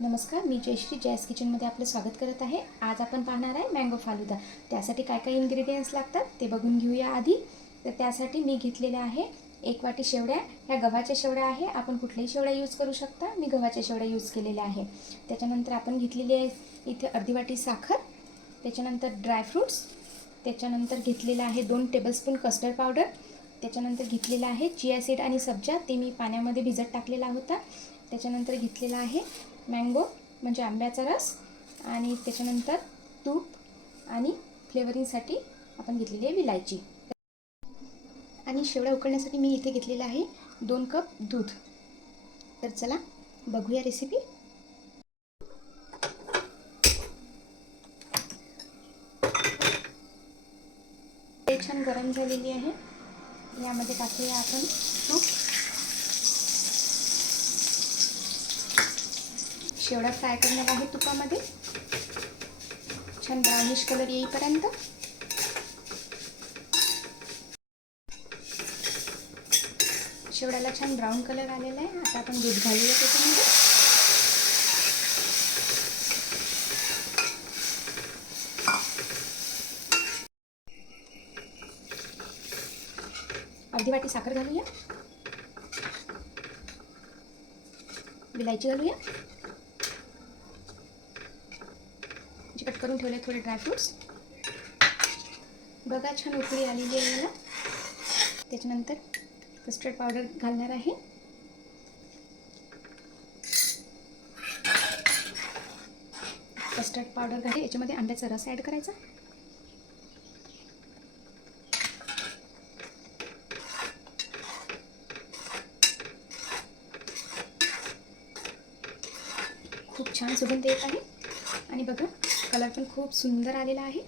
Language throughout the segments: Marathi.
नमस्कार, मी जयश्री जयस किचनमध्ये आपलं स्वागत करत आहे. आज आपण पाहणार आहे मँगो फालुदा. त्यासाठी काय काय इन्ग्रेडियंट्स लागतात ते बघून घेऊया आधी. तर त्यासाठी मी घेतलेल्या आहे 1 वाटी शेवड्या. ह्या गव्हाच्या शेवड्या आहे, आपण कुठल्याही शेवड्या यूज करू शकता. मी गव्हाच्या शेवड्या यूज केलेल्या आहे. त्याच्यानंतर आपण घेतलेली आहे इथे अर्धी वाटी साखर. त्याच्यानंतर ड्रायफ्रूट्स. त्याच्यानंतर घेतलेलं आहे 2 टेबलस्पून कस्टर्ड पावडर. त्याच्यानंतर घेतलेलं आहे चिया सीड आणि सब्जा, ते मी पाण्यामध्ये भिजत टाकलेला होता. त्याच्यानंतर घेतलेला आहे मँगो म्हणजे आंब्याचा रस, आणि त्याच्यानंतर तूप, आणि फ्लेवरिंगसाठी आपण घेतलेली आहे विलायची. आणि शेवड्या उकळण्यासाठी मी इथे घेतलेला आहे 2 कप दूध. तर चला बघूया रेसिपी. ते छान गरम झालेली आहे. यामध्ये टाकूया आपण तूप. शेवडा फ्राय करणार आहे तुपामध्ये छान ब्राउनिश कलर येईपर्यंत. शेवड्याला छान ब्राऊन कलर आलेला आहे. आता आपण दूध घालूया त्याच्यामध्ये. अर्धी वाटी साखर घालूया. विलायची घालूया. कट करून ठेवले थोडे ड्रायफ्रूट्स. बघा छान उकळी आलेली आहे याला. त्याच्यानंतर कस्टर्ड पावडर घालणार आहे. कस्टर्ड पावडर घालते. याच्यामध्ये आंब्याचा रस ॲड करायचा. खूप छान सुगंध येत आहे आणि बघा कलर पण खूप सुंदर आलेला आहे.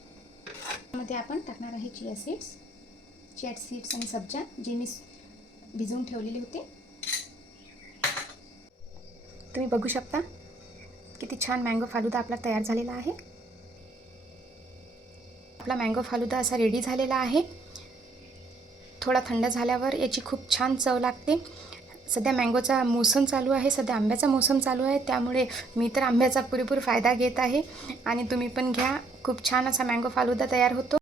मध्ये आपण टाकणार आहे चिया सीड्स आणि सब्जा, जे मी भिजवून ठेवलेले होते. तुम्ही बघू शकता किती छान मँगो फालुदा आपला तयार झालेला आहे. आपला मँगो फालुदा असा रेडी झालेला आहे. थोडा थंड झाल्यावर याची खूप छान चव लागते. सध्या मँगोचा मोसम चालू आहे, सध्या आंब्याचा मोसम चालू आहे, त्यामुळे मी तर आंब्याचा पुरेपूर फायदा घेत आहे आणि तुम्ही पण घ्या. खूप छान असा मँगो फालुदा तयार होतो.